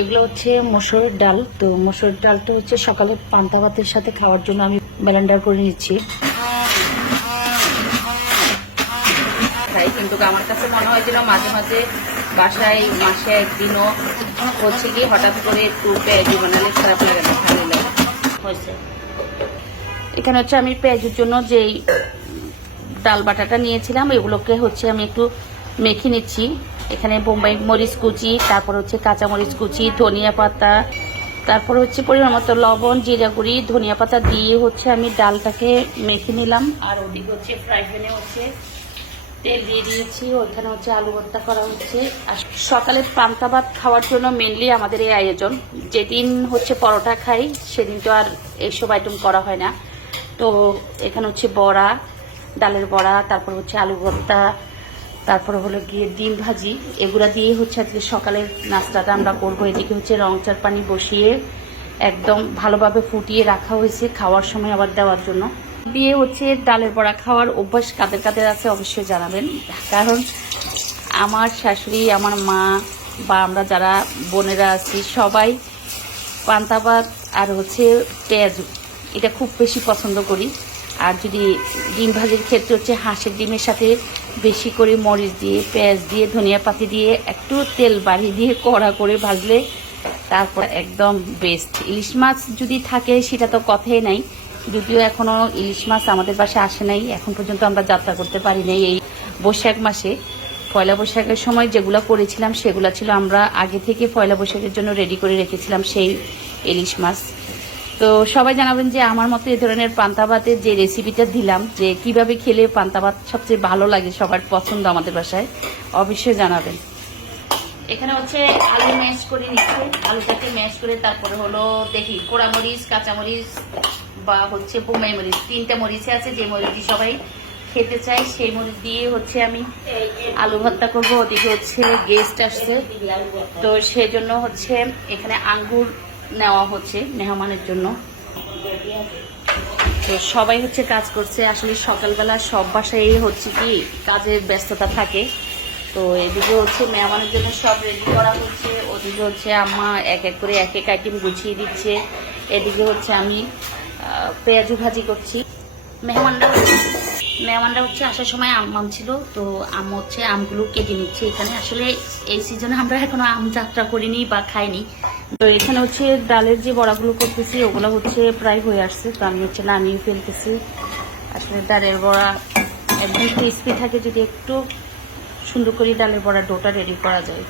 এগুলো হচ্ছে মসুরের ডাল। তো মসুরের ডালটা হচ্ছে সকালে পান্তা ভাতের সাথে খাওয়ার জন্য আমি ব্লেন্ডার করে নিচ্ছি। খাই কিন্তু আমার কাছে মনে হয় যেন মাঝে মাঝে বাসায় মাসে একদিনও হচ্ছে কি হঠাৎ করে একটু পেঁয়াজি বানালে খারাপ লাগে না লাগে। হয়েছে। এখানে হচ্ছে আমি পেঁয়াজের জন্য যেই ডাল বাটাটা নিয়েছিলাম এগুলোকে হচ্ছে আমি একটু মেখে নিচ্ছি। এখানে বোম্বাই মরিচ কুচি, তারপর হচ্ছে কাঁচা মরিচ কুচি, ধনিয়া পাতা, তারপর হচ্ছে পরিমাণ মতো লবণ, জিরা গুঁড়ি, ধনিয়া পাতা দিয়ে হচ্ছে আমি ডালটাকে মেখে নিলাম। আর ওদিকে হচ্ছে ফ্রাই প্যানে হচ্ছে তেল দিয়ে দিয়েছি। ওইখানে হচ্ছে আলু ভর্তা করা হচ্ছে। আর সকালে পান্তা ভাত খাওয়ার জন্য মেনলি আমাদের এই আয়োজন। যেদিন হচ্ছে পরোটা খাই, সেদিন তো আর এইসব আইটেম করা হয় না। তো এখানে হচ্ছে বড়া, ডালের বড়া, তারপর হচ্ছে আলু ভর্তা তারপর হলো গিয়ে ডিম ভাজি, এগুলা দিয়ে হচ্ছে আজকে সকালের নাস্তাটা আমরা করব। এদিকে হচ্ছে রং চার পানি বসিয়ে একদম ভালোভাবে ফুটিয়ে রাখা হয়েছে খাওয়ার সময় আবার দেওয়ার জন্য। দিয়ে হচ্ছে ডালের বড়া খাওয়ার অভ্যাস কাদের কাদের আছে অবশ্যই জানাবেন। কারণ আমার শাশুড়ি, আমার মা বা আমরা যারা বোনেরা আছি, সবাই পান্তা ভাত আর হচ্ছে পেঁয়াজু এটা খুব বেশি পছন্দ করি। আর যদি ডিম ভাজির ক্ষেত্রে হচ্ছে হাঁসের ডিমের সাথে বেশি করে মরিচ দিয়ে, পেঁয়াজ দিয়ে, ধনিয়া পাতি দিয়ে, একটু তেল বাড়িয়ে দিয়ে কড়া করে ভাজলে তারপর একদম বেস্ট ইলিশ মাছ যদি থাকে সেটা তো কথাই নাই। যদিও এখনও ইলিশ মাছ আমাদের পাশে আসে নাই, এখন পর্যন্ত আমরা যাত্রা করতে পারি নাই এই বৈশাখ মাসে। পয়লা বৈশাখের সময় যেগুলো করেছিলাম সেগুলো ছিল আমরা আগে থেকে পয়লা বৈশাখের জন্য রেডি করে রেখেছিলাম সেই ইলিশ মাছ। তো সবাই জানাবেন যে আমার মতো এই ধরনের পান্তা ভাতের যে রেসিপিটা দিলাম, যে কীভাবে খেলে পান্তা ভাত সবচেয়ে ভালো লাগে সবার পছন্দ আমাদের বাসায়, অবশ্যই জানাবেন। এখানে হচ্ছে আলু ম্যাশ করে নিচ্ছে। আলুটাকে ম্যাশ করে তারপরে হলো দেখি পোড়ামরিচ কাঁচামরিচ বা হচ্ছে বোম্বাই মরিচ, তিনটা মরিচে আছে, যে মরিচ সবাই খেতে চাই সেই মরিচ দিয়ে হচ্ছে আমি আলু ভর্তা করব। ওদিকে হচ্ছে গেস্ট আসছে। তো সেই জন্য হচ্ছে এখানে আঙ্গুর নেওয়া হচ্ছে মেহমানের জন্য। তো সবাই হচ্ছে কাজ করছে। আসলে সকালবেলা সব বাসায় হচ্ছে কি, কাজের ব্যস্ততা থাকে। তো এদিকে হচ্ছে মেহমানের জন্য সব রেডি করা হচ্ছে। ওদিকে হচ্ছে আম্মা এক এক করে এক এক আইটেম গুছিয়ে দিচ্ছে। এদিকে হচ্ছে আমি পেঁয়াজু ভাজি করছি। মেহমানরা মেহমানরা হচ্ছে আসার সময় আম আম ছিল, তো আম হচ্ছে আমগুলো কেটে নিচ্ছে এখানে। আসলে এই সিজনে আমরা এখনও আম যাত্রা করিনি বা খাইনি। তো এখানে হচ্ছে ডালের যে বড়াগুলো করতেছি, ওগুলো হচ্ছে প্রায় হয়ে আসছে। তো আমি হচ্ছে নামিয়ে ফেলতেছি। আসলে ডালের বড়া একদম ক্রিস্পি থাকে যদি একটু সুন্দর করে ডালের বড়া ডোটা রেডি করা যায়।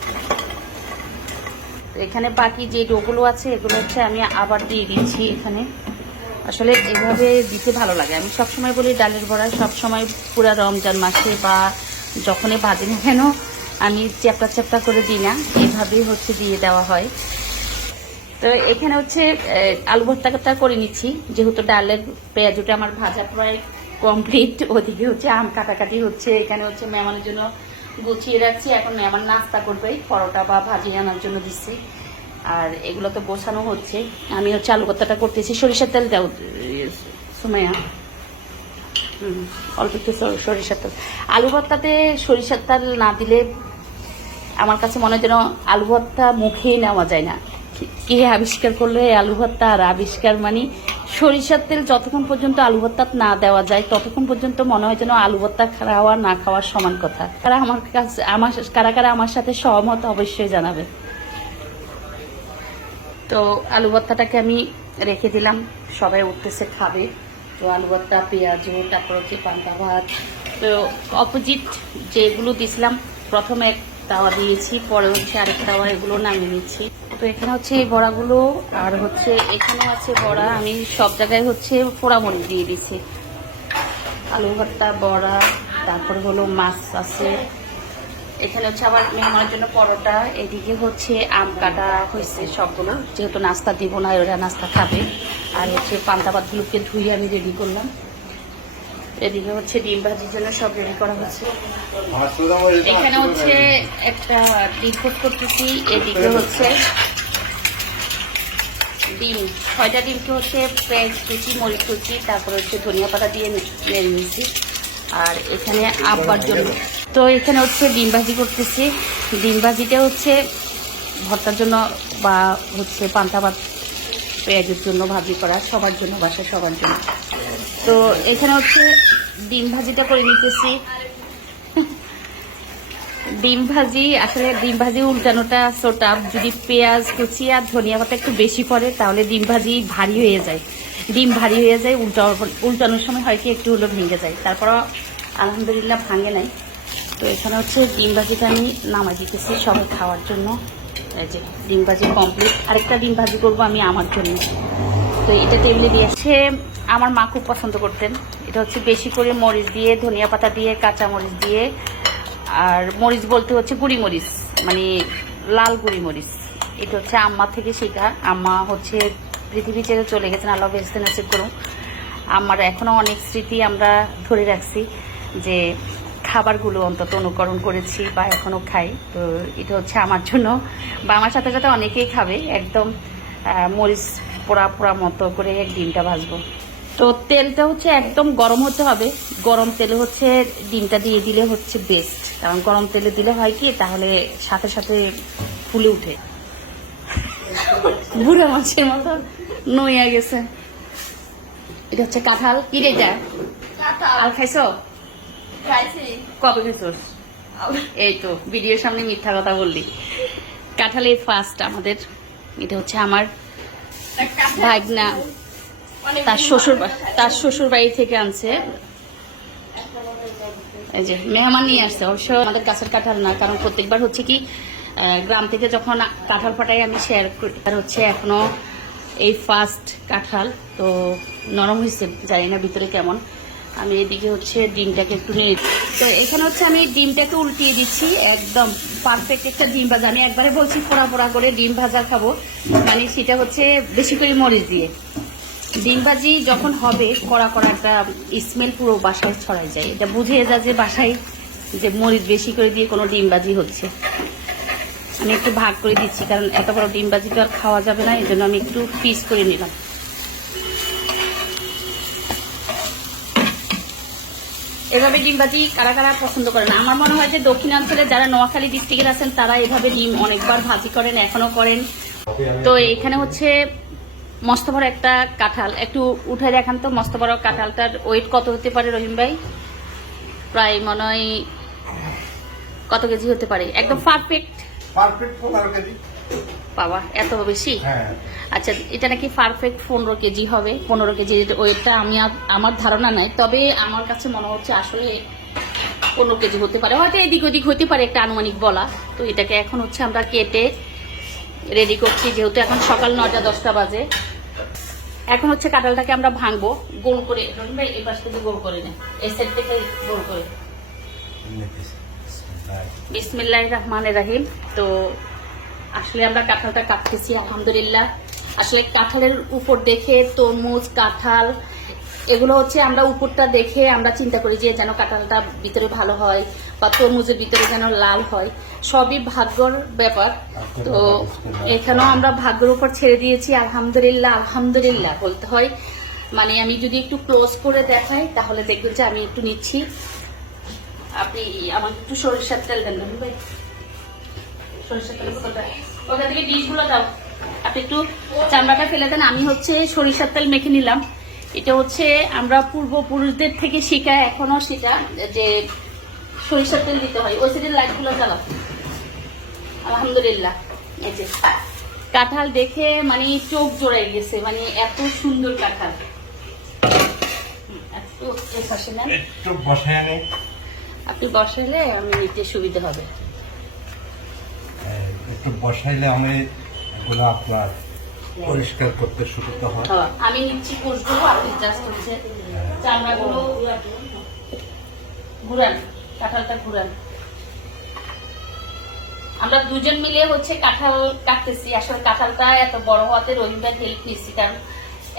এখানে বাকি যে ডোগুলো আছে, এগুলো হচ্ছে আমি আবার দিয়ে দিচ্ছি এখানে। আসলে এভাবে দিতে ভালো লাগে। আমি সবসময় বলি ডালের বড়া, সবসময় পুরো রমজান মাসে বা যখনই ভাজি না কেন, আমি চ্যাপটা চ্যাপটা করে দিই না। এভাবেই হচ্ছে দিয়ে দেওয়া হয়। তো এখানে হচ্ছে আলু ভর্তাটা করে নিচ্ছি। যেহেতু ডালের পেঁয়াজুটা আমার ভাজা প্রায় কমপ্লিট ওদিকে হচ্ছে আম কাটাকাটি হচ্ছে। এখানে হচ্ছে মেহমানের জন্য গুছিয়ে রাখছি। এখন মেহমান নাস্তা করবে, পরোটা বা ভাজি আনার জন্য দিচ্ছি। আর এগুলো তো গোছানো হচ্ছে। আমি হচ্ছে আলু ভর্তাটা করতেছি। সরিষার তেল দাও ইয়ে, সুমাইয়া। হুম, অল্প একটু সর- সরিষার তেল। আলু ভর্তাতে সরিষার তেল না দিলে আমার কাছে মনে হয় যেন আলু ভর্তা মুখেই নেওয়া যায় না। কি- কে আবিষ্কার করল এই আলু ভর্তা আর আবিষ্কার মানে সরিষার তেল যতক্ষণ পর্যন্ত আলু ভর্তা না দেওয়া যায় ততক্ষণ পর্যন্ত মনে হয় যেন আলু ভর্তা খাওয়া না খাওয়ার সমান কথা। কারা আমার কাছে আমার কারা কারা আমার সাথে সহমত অবশ্যই জানাবে। তো আলু ভর্তাটাকে আমি রেখে দিলাম। সবাই উঠতেছে, খাবে। তো আলু ভর্তা, পেঁয়াজু, তারপর হচ্ছে পান্তা ভাত। তো অপোজিট যেগুলো দিছিলাম, প্রথমে এক তাওয়া দিয়েছি, পরে হচ্ছে আরেক তাওয়া এগুলো নামিয়ে নিচ্ছি। তো এখানে হচ্ছে এই বড়াগুলো, আর হচ্ছে এখানেও আছে বড়া, আমি সব জায়গায় হচ্ছে পোড়ামরিচ দিয়ে দিছি আলু ভর্তা, বড়া, তারপরে হলো মাছ আছে। এখানে হচ্ছে আবার মেহমানের জন্য পরোটা, এদিকে হচ্ছে আম কাটা হয়েছে সবগুলো। যেহেতু নাস্তা দিব না ওরা নাস্তা খাবে। আর হচ্ছে পান্তা ভাতগুলোকে ধুয়ে আমি রেডি করলাম। এদিকে হচ্ছে ডিম ভাজির জন্য সব রেডি করা হচ্ছে। এখানে হচ্ছে একটা ডিম ফুট করতেছি। এদিকে হচ্ছে ডিম, ছয়টা ডিমকে হচ্ছে পেঁয়াজ কুচি, মরিচ কুচি, তারপর হচ্ছে ধনিয়া পাতা দিয়ে নেড়ে নিয়েছি আর এখানে আব্বার জন্য তো এখানে হচ্ছে ডিম ভাজি করতেছি। ডিম ভাজিটা হচ্ছে ভর্তার জন্য বা হচ্ছে পান্তা ভাত, পেঁয়াজের জন্য ভাজি করা, সবার জন্য বাসায় সবার জন্য। তো এখানে হচ্ছে ডিম ভাজিটা করে নিতেছি। ডিম ভাজি আসলে ডিম ভাজি উল্টানোটা সোটা যদি পেঁয়াজ, কুচি আর ধনিয়া পাতা একটু বেশি পড়ে, তাহলে ডিম ভাজি ভারী হয়ে যায়। ডিম ভারী হয়ে যায় উল্টা উল্টানোর সময় হয় কি, একটু হলো ভেঙে যায়। তারপরও আলহামদুলিল্লাহ ভাঙে নাই। তো এখানে হচ্ছে ডিম ভাজিটা আমি নামাই দিতেছি সবাই খাওয়ার জন্য। যে ডিম ভাজি কমপ্লিট আরেকটা ডিম ভাজি করব আমি আমার জন্য। তো এটা টেবিলে দিয়ে আসছে আমার মা খুব পছন্দ করতেন। এটা হচ্ছে বেশি করে মরিচ দিয়ে, ধনিয়া পাতা দিয়ে, কাঁচা মরিচ দিয়ে। আর মরিচ বলতে হচ্ছে গুড়ি মরিচ মানে লাল গুড়ি মরিচ। এটা হচ্ছে আম্মা থেকে শেখা। আম্মা হচ্ছে পৃথিবী ছেড়ে চলে গেছেন। আল্লাহ বেসতে নসিব করুন। আমার এখনও অনেক স্মৃতি আমরা ধরে রাখছি যে খাবারগুলো অন্তত অনুকরণ করেছি বা এখনও খাই। তো এটা হচ্ছে আমার জন্য। বা আমার সাথে সাথে অনেকেই খাবে। একদম মরিচ পোড়া পোড়া মতো করে ডিমটা ভাজবো। তো তেলটা হচ্ছে একদম গরম হতে হবে। গরম তেলে হচ্ছে ডিমটা দিয়ে দিলে হচ্ছে বেস্ট কারণ গরম তেলে দিলে হয় কি? তাহলে সাথে সাথে ফুলে উঠে। বুড়া মাছের মতো নইয়া গেছে। এটা হচ্ছে কাঁঠাল। কি রে এটা? আর খাইছো? কবে এই তো ভিডিওর সামনে মিথ্যা কথা বললি। কাঁঠালে ফার্স্ট আমাদের এটা হচ্ছে আমার ভাগনা। তার শ্বশুর তার শ্বশুর বাড়ি থেকে আনছে। এই যে মেহমান নিয়ে আসছে। অবশ্য আমাদের গাছের কাঁঠাল না কারণ প্রত্যেকবার হচ্ছে কি গ্রাম থেকে যখন কাঁঠাল ফাটাই আমি শেয়ার করি আর হচ্ছে এখনও এই ফার্স্ট কাঁঠাল। তো নরম হয়েছে জানি না ভিতরে কেমন। আমি এদিকে হচ্ছে ডিমটাকে একটু নিয়ে তো এখানে হচ্ছে আমি ডিমটাকে উল্টিয়ে দিচ্ছি, একদম পারফেক্ট একটা ডিম ভাজা। আমি একবারে বলছি পোড়া পোড়া করে ডিম ভাজা খাব মানে সেটা হচ্ছে বেশি করে মরিচ দিয়ে। ডিম ভাজি যখন হবে, কড়া কড়া একটা স্মেল পুরো বাসায় ছড়াই যায়। এটা বুঝে যায় যে বাসায় যে মরিচ বেশি করে দিয়ে কোনো ডিম ভাজি হচ্ছে। আমি একটু ভাগ করে দিচ্ছি, কারণ এত বড় ডিম ভাজি তো আর খাওয়া যাবে না এই জন্য আমি একটু পিস করে নিলাম। এভাবে ডিম ভাজি কারা কারা পছন্দ করে না আমার মনে হয় যে দক্ষিণাঞ্চলে যারা নোয়াখালী ডিস্ট্রিক্টের আছেন, তারা এভাবে ডিম অনেকবার ভাজি করেন এখনও করেন। তো এখানে হচ্ছে মস্ত বড় একটা কাঁঠাল। একটু উঠে দেখান তো মস্ত বড় কাঁঠালটার ওয়েট কত হতে পারে রহিম ভাই? প্রায় মনে হয় কত কেজি হতে পারে? একদম পারফেক্ট পারফেক্ট বাবা এত বেশি? হ্যাঁ। আচ্ছা এটা নাকি পারফেক্ট পনেরো কেজি হবে। পনেরো কেজির ওয়েটটা আমি আমার ধারণা নাই। তবে আমার কাছে মনে হচ্ছে আসলে পনেরো কেজি হতে পারে। হয়তো এদিক ওদিক হতে পারে একটা আনুমানিক বলা। তো এটাকে এখন হচ্ছে আমরা কেটে রেডি করছি। যেহেতু এখন সকাল নটা দশটা বাজে। এখন হচ্ছে কাঁঠালটাকে আমরা ভাঙবো। গোল করে এই পাশ থেকে গোল করে নে। এই সাইড থেকে গোল করে। বিসমিল্লাহ রহমান রাহিম। তো আসলে আমরা কাঁঠালটা কাটতেছি আলহামদুলিল্লাহ। আসলে কাঁঠালের উপর দেখে তরমুজ কাঁঠাল এগুলো হচ্ছে আমরা উপরটা দেখে আমরা চিন্তা করি যে যেন কাঁঠালটা ভিতরে ভালো হয় বা তরমুজের ভিতরে যেন লাল হয়। সবই ভাগ্যর ব্যাপার। তো এখানেও আমরা ভাগ্যের উপর ছেড়ে দিয়েছি আলহামদুলিল্লাহ আলহামদুলিল্লাহ বলতে হয়। মানে আমি যদি একটু ক্লোজ করে দেখাই তাহলে দেখবেন যে আমি একটু নিচ্ছি। আপনি আমাকে একটু সরিষার তেল দেন না ভাই। সরিষার তেল বোতলটা ওখান থেকে ডিশগুলো দাও। আপনি একটু চামড়াটা ফেলে দেন। আমি হচ্ছে সরিষার তেল মেখে নিলাম। এটা হচ্ছে আমরা পূর্বপুরুষদের থেকে শেখা এখনও সেটা যে সরিষার তেল দিতে হয়। ওই সাইডের লাইটগুলো জ্বালাও। আলহামদুলিল্লাহ। এই যে কাঁঠাল দেখে মানে চোখ জোড়াই গেছে। মানে এত সুন্দর কাঁঠাল। আপনি বসালে আমি নিতে সুবিধা হবে। বসাইলে আমি এগুলো আপনার পরিষ্কার করতে হয়। হ্যাঁ, আমি নিচ্ছি আপনি জাস্ট হচ্ছে চামড়াগুলো ঘুরান কাঁঠালটা ঘুরান। আমরা দুজন মিলে হচ্ছে কাঁঠাল কাটতেছি। আসলে কাঁঠালটা এত বড় হওয়াতে রহিমদার হেল্প নিচ্ছি কারণ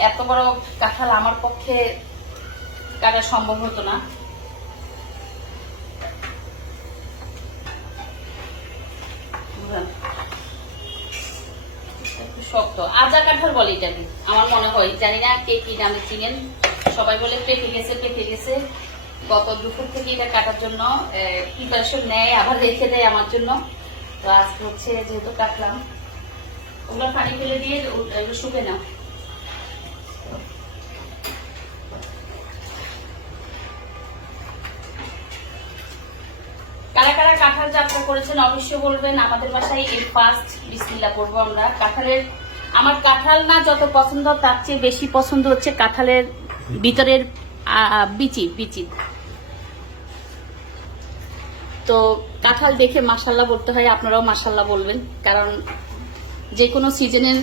এত বড় কাঁঠাল আমার পক্ষে কাটা সম্ভব হতো না ঘুরান একটু শক্ত। আজা কাঁঠাল বলে এটাকে আমার মনে হয়, জানি না কে কি নামে চিনেন। সবাই বলে পেটে গেছে পেটে গেছে। গত দুপুর থেকে এটা কাটার জন্য প্রিপারেশন নেয়, আবার রেখে দেয় আমার জন্য। তো আজকে হচ্ছে যেহেতু কাটলাম, ওগুলো পানি ফেলে দিয়ে শুকে নাও কারা কারা কাঁঠাল যাত্রা করেছেন অবশ্যই বলবেন, আমাদের বাসায় এই ফার্স্ট বিসমিল্লা করব আমরা। কাঁঠালের, আমার কাঁঠাল না যত পছন্দ, তার চেয়ে বেশি পছন্দ হচ্ছে কাঁঠালের ভিতরের বিচি বিচি। তো কাঁঠাল দেখে মাসাল্লাহ বলতে হয়, আপনারাও মাসাল্লাহ বলবেন। কারণ যে কোনো সিজনের,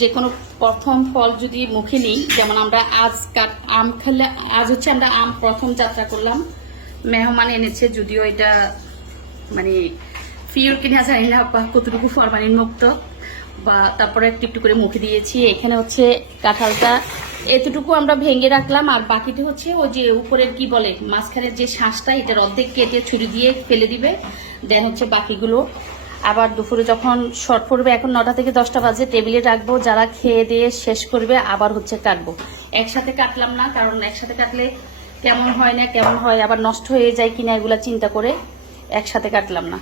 যে কোনো প্রথম ফল যদি মুখে নিই, যেমন আমরা আজ কাট আম খেলে, আজ হচ্ছে আমরা আম প্রথম যাত্রা করলাম। মেহমান এনেছে, যদিও এটা মানে ফিওর কিনা জানি না, বা কতটুকু ফরমালিন মুক্ত, বা তারপরে একটু একটু করে মুখে দিয়েছি। এখানে হচ্ছে কাঁঠালটা, এতটুকু আমরা ভেঙে রাখলাম, আর বাকিটা হচ্ছে ওই যে উপরের কি বলে মাঝখানের যে শ্বাসটা এটার অর্ধেক কেটে ছুরি দিয়ে ফেলে দিবে, দেন হচ্ছে বাকিগুলো। আবার দুপুরে যখন শর্ট পড়বে, এখন নটা থেকে দশটা বাজে টেবিলে রাখব, যারা খেয়ে দিয়ে শেষ করবে, আবার হচ্ছে কাটবো। একসাথে কাটলাম না, কারণ একসাথে কাটলে কেমন হয় না, কেমন হয়, আবার নষ্ট হয়ে যায় কিনা, এগুলা চিন্তা করে একসাথে কাটলাম না।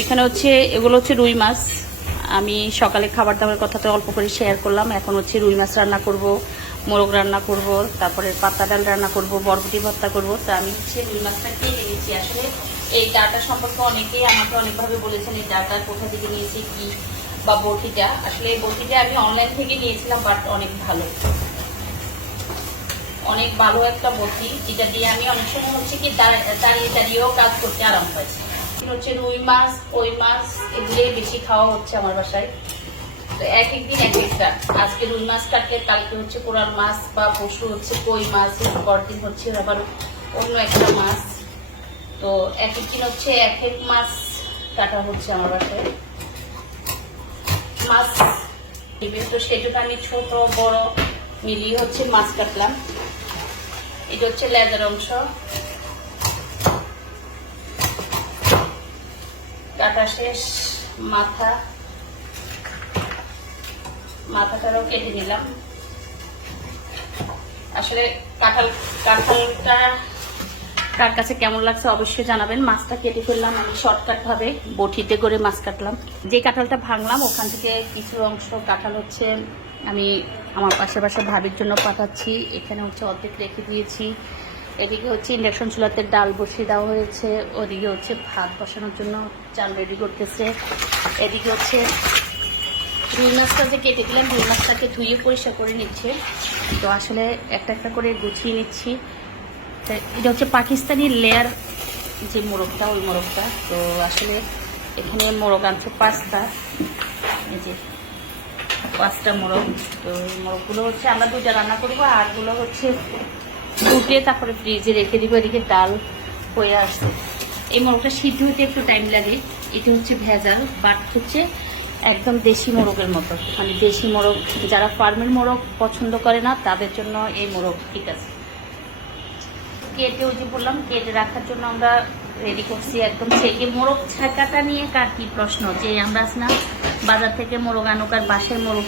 এখানে হচ্ছে, এগুলো হচ্ছে রুই মাছ। আমি সকালে খাবার দাবার কথা তো অল্প করে শেয়ার করলাম। এখন হচ্ছে রুই মাছ রান্না করব, মোরগ রান্না করব, তারপরে পাতা ডাল রান্না করব, বরবটি ভর্তা করব। তা আমি হচ্ছে রুই মাছটা নিয়েছি। আসলে এই ডাটা সম্পর্কে অনেকেই আমাকে অনেকভাবে বলেছেন, এই ডাটা কোথা থেকে নিয়েছি, কি বা বটিটা। আসলে এই বটিটা আমি অনলাইন থেকে নিয়েছিলাম বাট অনেক ভালো। অনেক ভালো একটা বটি, যেটা দিয়ে আমি অনেক সময় হচ্ছে কি দাঁড়া- দাঁড়িয়ে দাঁড়িয়েও কাজ করতে আরাম পাইছি হচ্ছে রুই মাছ, কই মাছ এগুলোই বেশি খাওয়া হচ্ছে আমার বাসায়। তো এক এক দিন এক একটা। আজকে রুই মাছ কাটলে, কালকে হচ্ছে কোরাল মাছ বা পশু হচ্ছে কই মাছ পরের দিন হচ্ছে আবার অন্য একটা মাছ। তো এক একদিন হচ্ছে এক এক মাছ কাটা হচ্ছে আমার বাসায়। মাছ, তো সেজন্য আমি ছোট, বড় মিলিয়ে হচ্ছে মাছ কাটলাম। এটা হচ্ছে লেজার অংশ। কাটা শেষ মাথা। মাথাটারও কেটে নিলাম। আসলে কাঁঠাল কাঁঠালটা কার কাছে কেমন লাগছে অবশ্যই জানাবেন। মাছটা কেটে ফেললাম আমি শর্টকাট ভাবে। বটিতে করে মাছ কাটলাম। যে কাঁঠালটা ভাঙলাম, ওখান থেকে কিছু অংশ কাঁঠাল হচ্ছে আমি আমার পাশে পাশে ভাবির জন্য পাঠাচ্ছি। এখানে হচ্ছে অর্ধেক রেখে দিয়েছি। এদিকে হচ্ছে ইন্ডাকশন চুলাতে ডাল বসিয়ে দেওয়া হয়েছে। ওদিকে হচ্ছে ভাত বসানোর জন্য চাল রেডি করতেছে। এদিকে হচ্ছে রুই মাছটা যে কেটে দিলাম, রুই মাছটাকে ধুয়ে পরিষ্কার করে নিচ্ছে। তো আসলে একটা একটা করে গুছিয়ে নিচ্ছি। এটা হচ্ছে পাকিস্তানি লেয়ার যে মোরগটা, ওই মোরগটা। তো আসলে এখানে মোরগ আনছে পাঁচটা। এই যে পাঁচটা মোরগ। তো মোরগগুলো হচ্ছে আমরা দুটা রান্না করব, আরগুলো হচ্ছে ফুটে তারপরে ফ্রিজে রেখে দিব, এদিকে ডাল হয়ে আসছে। এই মোরগটা সিদ্ধ হতে একটু টাইম লাগে। এটা হচ্ছে ভেজাল বাট হচ্ছে একদম দেশি মোরগের মতো। মানে দেশি মোরগ, যারা ফার্মের মোরগ পছন্দ করে না, তাদের জন্য এই মোরগ ঠিক আছে। কেটে ওই যে বললাম, কেটে রাখার জন্য আমরা রেডি করছি একদম ছেঁকে। মোরগ ছাকাটা নিয়ে কার কি প্রশ্ন? যে আমরা না বাজার থেকে মোরগ আনুক আর বাসের মোরগ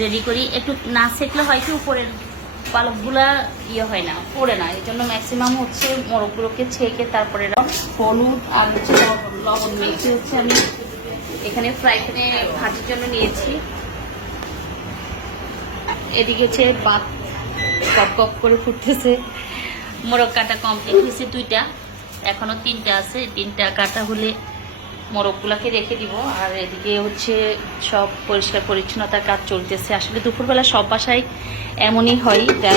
রেডি করি। একটু না সেকলে হয় কি উপরের পালকগুলা ইয়ে হয় না, পড়ে না। এই জন্য ম্যাক্সিমাম হচ্ছে মোরগগুলোকে ছেঁকে তারপরে হলুদ আর হচ্ছে লবণ। মেখে হচ্ছে আমি এখানে ফ্রাই প্যানে ভাজির জন্য নিয়েছি। এদিকে হচ্ছে ভাত কপ কপ করে ফুটতেছে। মোরগ কাটা কমপ্লিট হয়েছে দুইটা। এখনও তিনটা আছে। তিনটা কাটা হলে মোরগগুলাকে রেখে দিব। আর এদিকে হচ্ছে সব পরিষ্কার পরিচ্ছন্নতার কাজ চলতেছে। আসলে দুপুরবেলা সব বাসায় এমনই হয় এটা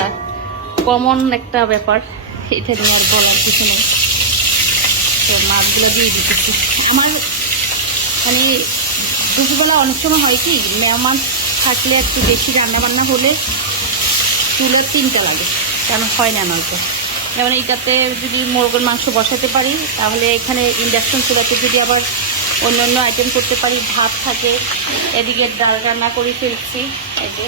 কমন একটা ব্যাপার। এটা নিয়ে আর বলার কিছু নেই। তো মাছগুলো দিয়ে দিতেছি। আমার মানে দুপুরবেলা অনেক সময় হয় কি, মেহমান থাকলে একটু বেশি রান্না বান্না হলে চুলের তিনটা লাগে। কারণ হয় না নয়তো যেমন এইটাতে যদি মোরগের মাংস বসাতে পারি, তাহলে এখানে ইন্ডাকশন চুলাতে যদি আবার অন্য অন্য আইটেম করতে পারি, ভাত থাকে, এদিকে ডাল রান্না করে ফেলছি, এই যে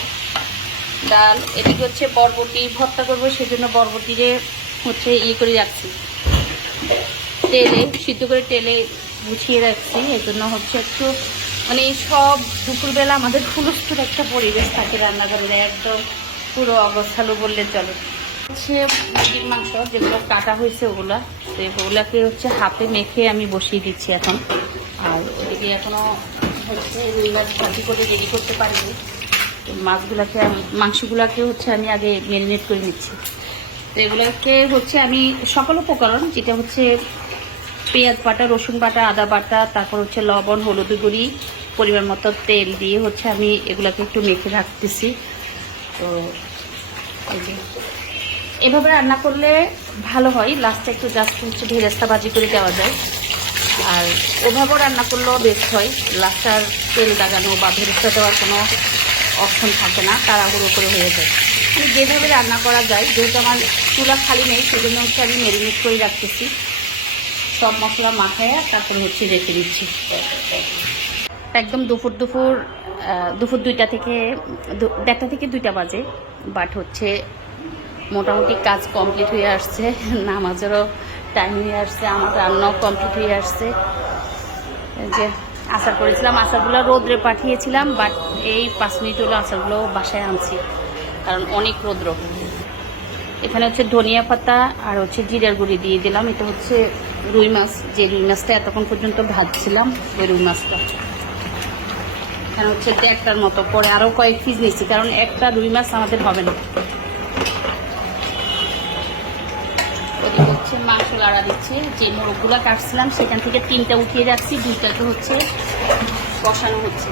ডাল। এদিকে হচ্ছে বরবটি ভর্তা করব, সেজন্য বরবটিরে হচ্ছে ইয়ে করে রাখছি। তেলে, সিদ্ধ করে তেলে গুছিয়ে রাখছি এই জন্য হচ্ছে একটু মানে সব দুপুরবেলা আমাদের হুলস্থুল একটা পরিবেশ থাকে রান্নাঘরে, একদম পুরো অবস্থালো বললে চলে। হচ্ছে মুরগির মাংস, যেগুলো কাটা হয়েছে ওগুলা। তো ওগুলাকে হচ্ছে হাতে মেখে আমি বসিয়ে দিচ্ছি এখন। আর ওদিকে এখনও হচ্ছে ভাজি করে রেডি করতে পারিনি। তো মাছগুলোকে মাংসগুলোকে হচ্ছে আমি আগে ম্যারিনেট করে নিচ্ছি। তো এগুলোকে হচ্ছে আমি সকল উপকরণ, যেটা হচ্ছে পেঁয়াজ বাটা, রসুন বাটা, আদা বাটা, তারপর হচ্ছে লবণ, হলুদ গুঁড়ি, পরিমাণ মতো তেল দিয়ে হচ্ছে আমি এগুলোকে একটু মেখে রাখতেছি। তো এই। এভাবে রান্না করলে ভালো হয়। লাস্টে একটু জাস্ট হচ্ছে ভেরেস্তা ভাজি করে দেওয়া যায়। আর ওভাবেও রান্না করলেও বেস্ট হয়। লাস্টার তেল লাগানো বা ভেরেস্তা দেওয়ার কোনো অপশন থাকে না। তাড়াহুড়ো করে হয়ে যায়। আমি যেভাবে রান্না করা যায়, যেহেতু আমার চুলা খালি নেই, সেজন্য হচ্ছে আমি মেরিনেট করে রাখতেছি। সব মশলা মাখায় তারপরে হচ্ছে রেখে দিচ্ছি। একদম দুপুর দুপুর দুপুর দুইটা থেকে দেড়টা থেকে দুইটা বাজে। বাট হচ্ছে মোটামুটি কাজ কমপ্লিট হয়ে আসছে, নামাজেরও টাইম হয়ে আসছে, আমার রান্নাও কমপ্লিট হয়ে আসছে। যে আচার করেছিলাম, আচারগুলো রোদ্রে পাঠিয়েছিলাম বাট এই পাঁচ মিনিট হলো আচারগুলো বাসায় আনছি, কারণ অনেক রৌদ্র। এখানে হচ্ছে ধনিয়া পাতা আর হচ্ছে জিরার গুঁড়ি দিয়ে দিলাম। এটা হচ্ছে রুই মাছ, যে রুই মাছটা এতক্ষণ পর্যন্ত ভাজছিলাম, ওই রুই মাছটা। এখানে হচ্ছে দেড়টার মতো, পরে আরও কয়েক পিস নিচ্ছি কারণ একটা রুই মাছ আমাদের হবে না। হচ্ছে মাংস লাড়া দিচ্ছে। যে মোরগগুলো কাটছিলাম, সেখান থেকে তিনটা উঠিয়ে যাচ্ছি, দুইটাকে হচ্ছে বসানো হচ্ছে।